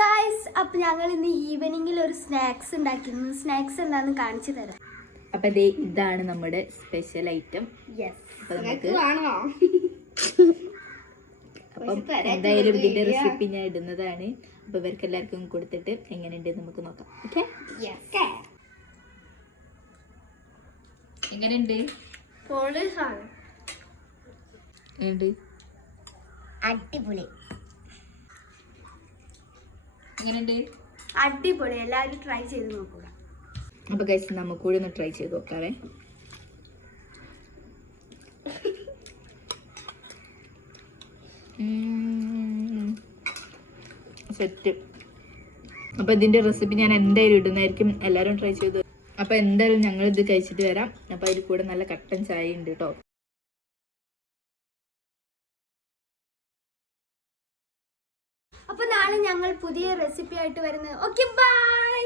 Guys, അപ്പോൾ ഞങ്ങൾ ഇന്ന് ഈവനിങ്ങിൽ ഒരു സ്നാക്സ് ഉണ്ടാക്കിയിരുന്നു. സ്നാക്സ് എന്താണെന്ന് കാണിച്ചു തരാം. അപ്പൊ ഇതാണ് നമ്മുടെ സ്പെഷ്യൽ ഐറ്റം. അപ്പം എന്തായാലും ഇതിന്റെ റെസിപ്പി ഞാൻ ഇടുന്നതാണ്. അപ്പൊ ഇവർക്ക് എല്ലാവർക്കും കൊടുത്തിട്ട് എങ്ങനെയുണ്ട് നമുക്ക് നോക്കാം. ഓക്കെ, എങ്ങനെയുണ്ട്? അടിപൊളി, എങ്ങനെയുണ്ട്? അടിപൊളി. എല്ലാവരും ട്രൈ ചെയ്ത് നോക്കുക. അപ്പൊ ഗൈസ് നമുക്ക് കൂടി ഒന്ന് ട്രൈ ചെയ്ത് നോക്കാവേ. സെറ്റ്. അപ്പൊ ഇതിന്റെ റെസിപ്പി ഞാൻ എന്തായാലും ഇടുന്നതായിരിക്കും. എല്ലാവരും ട്രൈ ചെയ്ത്. അപ്പൊ എന്തായാലും ഞങ്ങൾ ഇത് കഴിച്ചിട്ട് വരാം. അപ്പൊ അതിൽ കൂടെ നല്ല കട്ടൻ ചായ ഉണ്ട് കേട്ടോ. അപ്പൊ നാളെ ഞങ്ങൾ പുതിയ റെസിപ്പി ആയിട്ട് വരുന്നത്. Okay, by.